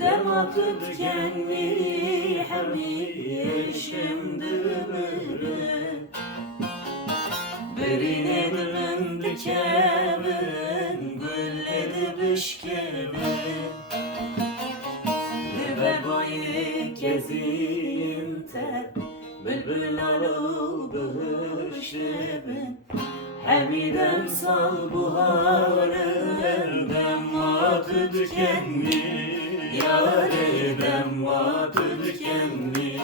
Dema tütkenli hemiyişim dümürün Birinin ründü kevin gülledi bişkevin Dibe boyu keziyim ter Bülbül arul bığışlibin Hemidem sal buharın Demma tütkenli Yâre demma tütkenli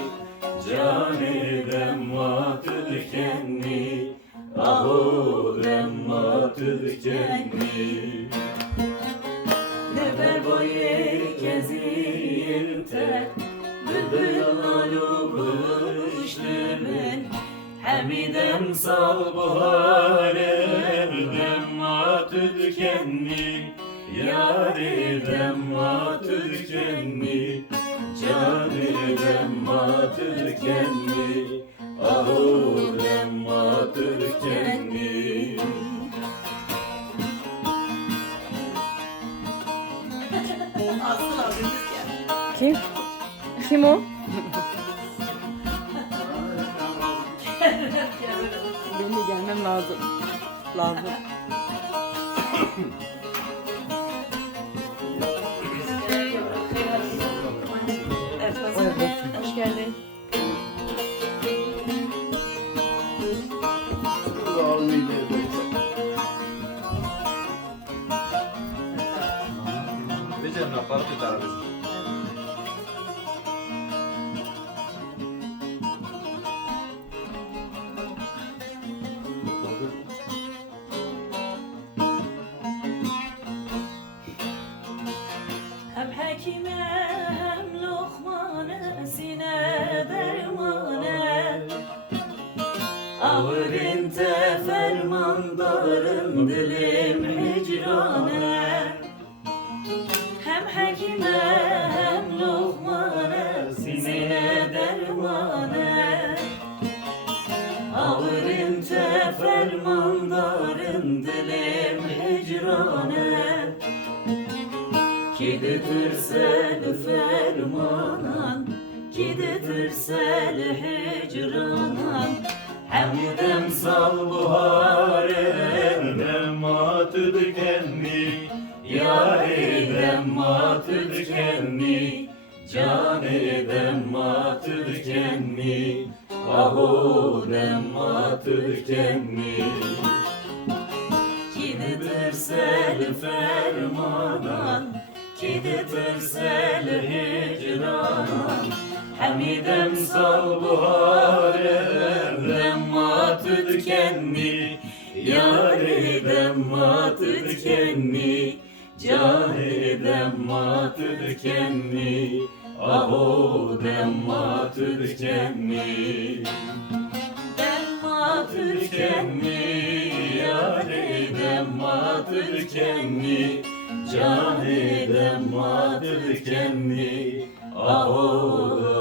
Cane demma tütkenli Aho demma tütkenli Neber boyu keziyim ter Bülbül alu bışlımın Hemidem sal buharın Demma tütkenli Yâri demma tütkenli Cane demma tütkenli Ahu demma tütkenli Asıl abimiz geldi. Kim? Kim o? Benim de gelmem lazım. Evet, hoş geldin. Vedi una parte d'arte. Hem hekime hem lokmane Sine dermane Ağırın tefermandarım Dilim hicrane Hem hekime hem lokmane Sine dermane Ağırın tefermandarım Dilim hicrane Kidetir fermanan, kidetir hicranan Hemdem sal buharın, demma tütkenli Yâri demma tütkenli, cane demma tütkenli Ahu demma tütkenli Kidetir fermanan Kidetir hicranan Hemidem sal buharın Demma tütkenli Yâri demma tütkenli Cane demma tütkenli Aho demma tütkenli Demma tütkenli Yâri demma tütkenli Cane demma tütkenli Aho